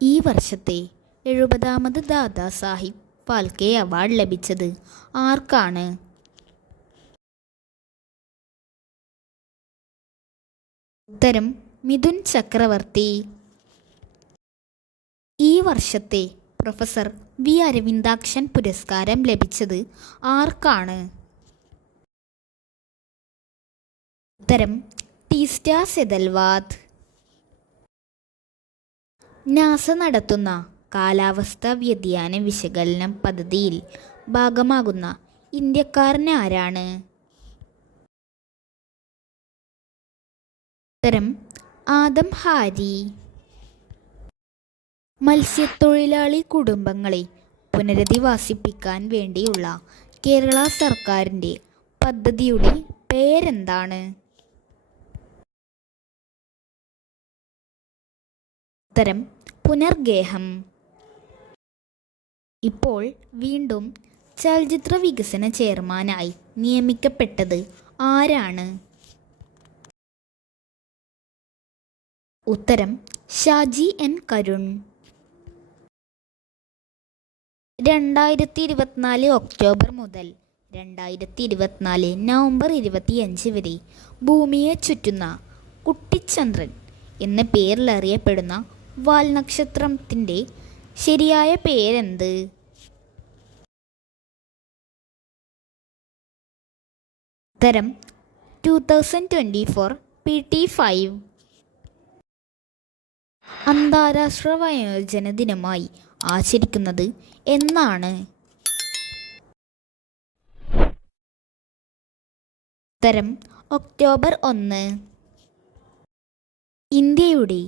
ഈ വർഷത്തെ 70ാമത് ദാദാസാഹിബ് ഫാൽക്കെ അവാർഡ് ലഭിച്ചത് ആർക്കാണ്? ഉത്തരം മിഥുൻ ചക്രവർത്തി. ഈ വർഷത്തെ പ്രൊഫസർ വി അരവിന്ദാക്ഷൻ പുരസ്കാരം ലഭിച്ചത് ആർക്കാണ്? ഉത്തരം ടീസ്റ്റ സെതൽവാദ്. നാസ നടത്തുന്ന കാലാവസ്ഥാ വ്യതിയാന വിശകലന പദ്ധതിയിൽ ഭാഗമാകുന്ന ഇന്ത്യക്കാരൻ ആരാണ്? ഉത്തരം ആദം ഹാരി. മത്സ്യത്തൊഴിലാളി കുടുംബങ്ങളെ പുനരധിവസിപ്പിക്കാൻ വേണ്ടിയുള്ള കേരള സർക്കാരിൻ്റെ പദ്ധതിയുടെ പേരെന്താണ്? ഉത്തരം പുനർഗേഹം. ഇപ്പോൾ വീണ്ടും ചലച്ചിത്ര വികസന ചെയർമാനായി നിയമിക്കപ്പെട്ടത് ആരാണ്? ഉത്തരം ഷാജി എൻ കരുൺ. 2024 ഒക്ടോബർ മുതൽ 2024 നവംബർ 25 വരെ ഭൂമിയെ ചുറ്റുന്ന കുട്ടിച്ചന്ദ്രൻ എന്ന പേരിൽ അറിയപ്പെടുന്ന വാൽനക്ഷത്രത്തിൻ്റെ ശരിയായ പേരെന്ത്? ഉത്തരം 2024 PT5. അന്താരാഷ്ട്ര വയോജന ദിനമായി ആചരിക്കുന്നത് എന്നാണ്? ഉത്തരം ഒക്ടോബർ 1. ഇന്ത്യയുടെ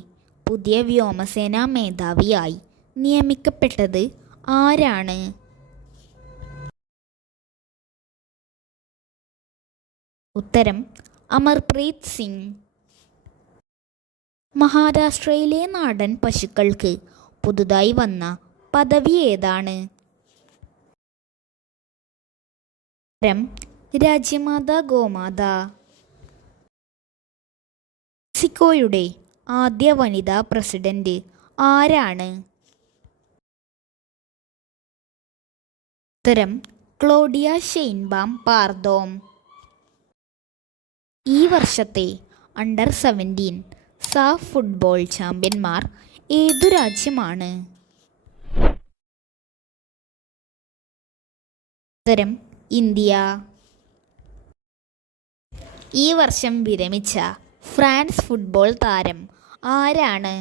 പുതിയ വ്യോമസേനാ മേധാവിയായി നിയമിക്കപ്പെട്ടത് ആരാണ്? ഉത്തരം അമർപ്രീത് സിംഗ്. മഹാരാഷ്ട്രയിലെ നാടൻ പശുക്കൾക്ക് പുതുതായി വന്ന പദവി ഏതാണ്? ഉത്തരം രാജ്യമാതാ ഗോമാത. മെക്സിക്കോയുടെ ആദ്യ വനിതാ പ്രസിഡന്റ് ആരാണ്? ഉത്തരം ക്ലോഡിയ ഷെയ്ൻബാം പാർദോം. ഈ വർഷത്തെ അണ്ടർ 17 സാഫ് ഫുട്ബോൾ ചാമ്പ്യന്മാർ ഏതു രാജ്യമാണ്? ഉത്തരം ഇന്ത്യ. ഈ വർഷം വിരമിച്ച ഫ്രാൻസ് ഫുട്ബോൾ താരം ആരാണ്?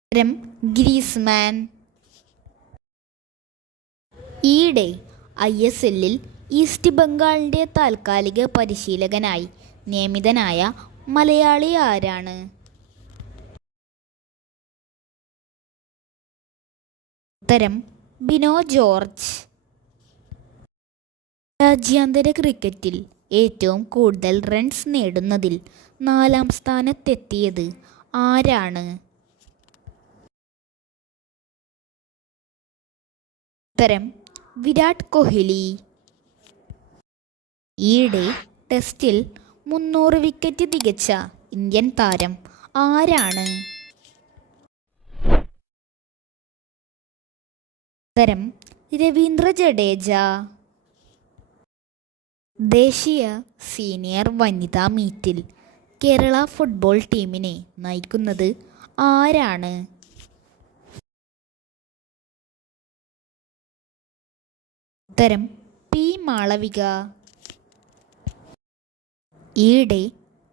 ഉത്തരം ഗ്രീസ്മാൻ. ഈയിടെ ISLൽ ഈസ്റ്റ് ബംഗാളിൻ്റെ താൽക്കാലിക പരിശീലകനായി നിയമിതനായ മലയാളി ആരാണ്? ഉത്തരം ബിനോ ജോർജ്. രാജ്യാന്തര ക്രിക്കറ്റിൽ ഏറ്റവും കൂടുതൽ റൺസ് നേടുന്നതിൽ 4ാം സ്ഥാനത്തെത്തിയത് ആരാണ്? ഉത്തരം വിരാട് കോഹ്ലി. ഈയിടെ ടെസ്റ്റിൽ 300 വിക്കറ്റ് തികച്ച ഇന്ത്യൻ താരം ആരാണ്? ഉത്തരം രവീന്ദ്ര ജഡേജ. ദേശീയ സീനിയർ വനിതാ മീറ്റിൽ കേരള ഫുട്ബോൾ ടീമിനെ നയിക്കുന്നത് ആരാണ്? ഉത്തരം പി മാളവിക. ഈയിടെ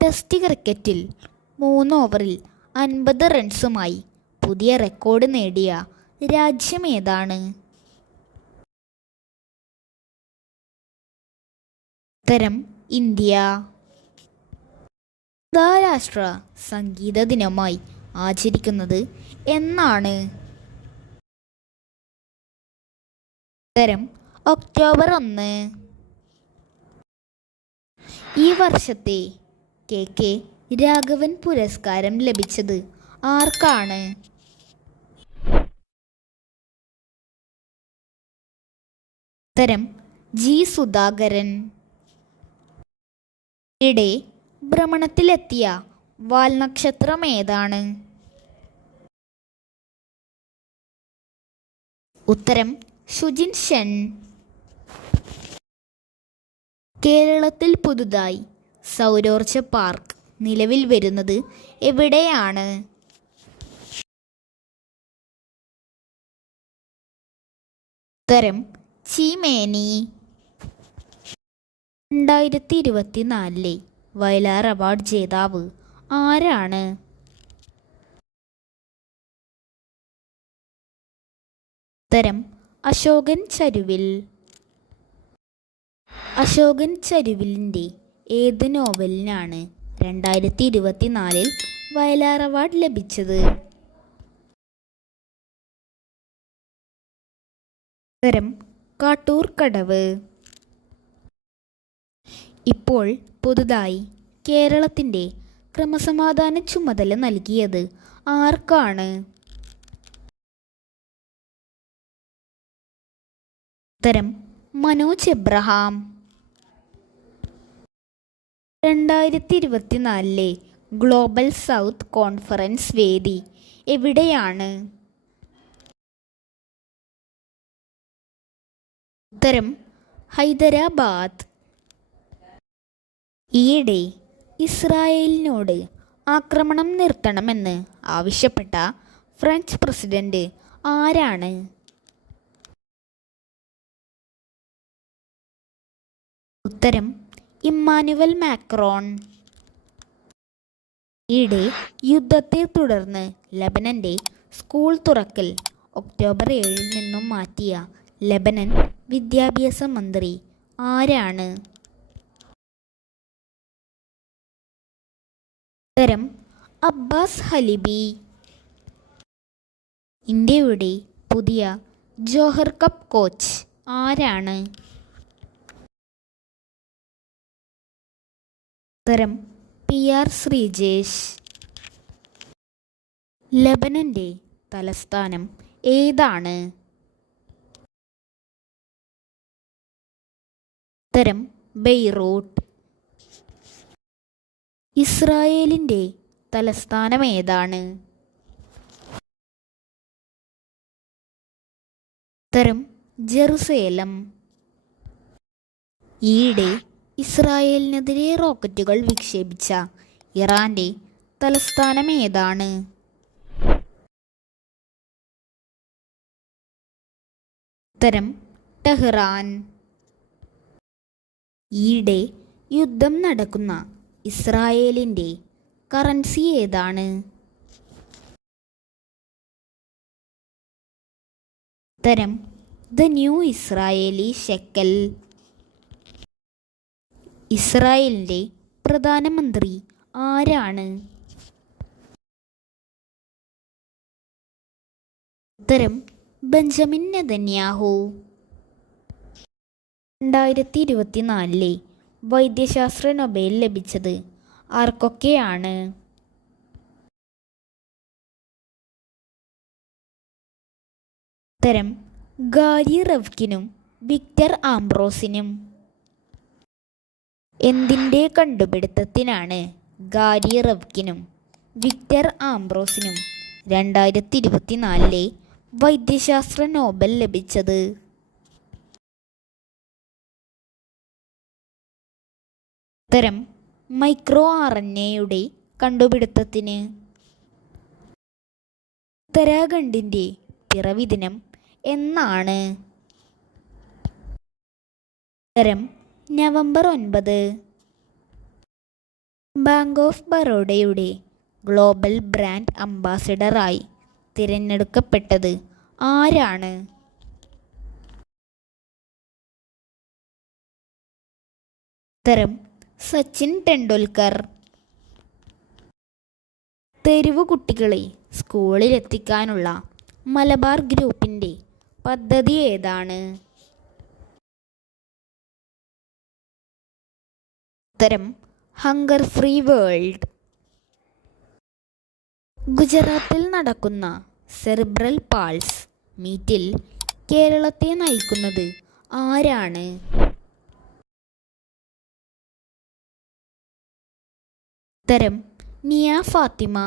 ടെസ്റ്റ് ക്രിക്കറ്റിൽ 3 ഓവറിൽ 50 റൺസുമായി പുതിയ റെക്കോർഡ് നേടിയ രാജ്യമേതാണ്? ഉത്തരം ഇന്ത്യ. അന്താരാഷ്ട്ര സംഗീത ദിനമായി ആചരിക്കുന്നത് എന്നാണ്? ഉത്തരം ഒക്ടോബർ 1. ഈ വർഷത്തെ KK രാഘവൻ പുരസ്കാരം ലഭിച്ചത് ആർക്കാണ്? ഉത്തരം ജി സുധാകരൻ. ഇടെ ഭ്രമണത്തിലെത്തിയ വാൽനക്ഷത്രം ഏതാണ്? ഉത്തരം ഷുജിൻ ഷൻ. കേരളത്തിൽ പുതുതായി സൗരോർജ പാർക്ക് നിലവിൽ വരുന്നത് എവിടെയാണ്? ഉത്തരം ചീമേനി. 2024 വയലാർ അവാർഡ് ജേതാവ് ആരാണ്? ഉത്തരം അശോകൻ ചരുവിൽ. അശോകൻ ചരുവിലിൻ്റെ ഏത് നോവലിനാണ് 2024 വയലാർ അവാർഡ് ലഭിച്ചത്? ഉത്തരം കാട്ടൂർ കടവ്. ഇപ്പോൾ പുതുതായി കേരളത്തിൻ്റെ ക്രമസമാധാന ചുമതല നൽകിയത് ആർക്കാണ്? ഉത്തരം Manoj Abraham. 2024 global south conference വേദി എവിടെയാണ്? ഉത്തരം ഹൈദരാബാദ്. ഈയിടെ ഇസ്രായേലിനോട് ആക്രമണം നിർത്തണമെന്ന് ആവശ്യപ്പെട്ട ഫ്രഞ്ച് പ്രസിഡന്റ് ആരാണ്? ഉത്തരം ഇമ്മാനുവൽ മാക്രോൺ. ഈയിടെ യുദ്ധത്തെ തുടർന്ന് ലെബനന്റെ സ്കൂൾ തുറക്കൽ ഒക്ടോബർ 7 നിന്നും മാറ്റിയ ലെബനൻ വിദ്യാഭ്യാസ മന്ത്രി ആരാണ്? ഉത്തരം അബ്ബാസ് ഹലിബി. ഇന്ത്യയുടെ പുതിയ ജോഹർ കപ്പ് കോച്ച് ആരാണ്? ഉത്തരം PR ശ്രീജേഷ്. ലെബനന്റെ തലസ്ഥാനം ഏതാണ്? ഉത്തരം ബെയ്റൂട്ട്. ഇസ്രായേലിൻ്റെ തലസ്ഥാനം ഏതാണ്? ഉത്തരം ജെറുസലേം. ഈയിടെ ഇസ്രായേലിനെതിരെ റോക്കറ്റുകൾ വിക്ഷേപിച്ച ഇറാന്റെ തലസ്ഥാനം ഏതാണ്? ഉത്തരം ടെഹ്റാൻ. ഈയിടെ യുദ്ധം നടക്കുന്ന ഇസ്രായേലിൻ്റെ കറൻസി ഏതാണ്? ഉത്തരം ദ ന്യൂ ഇസ്രായേലി ഷെക്കൽ. ഇസ്രായേലിൻ്റെ പ്രധാനമന്ത്രി ആരാണ്? ഉത്തരം ബെഞ്ചമിൻ നെതന്യാഹു. 2024 വൈദ്യശാസ്ത്ര നൊബേൽ ലഭിച്ചത് ആർക്കൊക്കെയാണ്? ഉത്തരം ഗാരി റെവ്കിനും വിക്ടർ ആംബ്രോസിനും. എന്തിൻ്റെ കണ്ടുപിടുത്തത്തിനാണ് ഗാരി റെവ്കിനും വിക്ടർ ആംബ്രോസിനും 2024 വൈദ്യശാസ്ത്ര നോബൽ ലഭിച്ചത്? ഉത്തരം മൈക്രോ RNAയുടെ കണ്ടുപിടുത്തത്തിന്. ഉത്തരാഖണ്ഡിൻ്റെ പിറവി ദിനം എന്നാണ്? ഉത്തരം നവംബർ 9. ബാങ്ക് ഓഫ് ബറോഡയുടെ ഗ്ലോബൽ ബ്രാൻഡ് അംബാസിഡറായി തിരഞ്ഞെടുക്കപ്പെട്ടത് ആരാണ്? ഉത്തരം സച്ചിൻ ടെണ്ടുൽക്കർ. തെരുവു കുട്ടികളെ സ്കൂളിലെത്തിക്കാനുള്ള മലബാർ ഗ്രൂപ്പിൻ്റെ പദ്ധതി ഏതാണ്? ഉത്തരം ഹങ്കർ ഫ്രീ വേൾഡ്. ഗുജറാത്തിൽ നടക്കുന്ന സെറിബ്രൽ പാൾസ് മീറ്റിൽ കേരളത്തെ നയിക്കുന്നത് ആരാണ്? ഉത്തരം നിയ ഫാത്തിമ.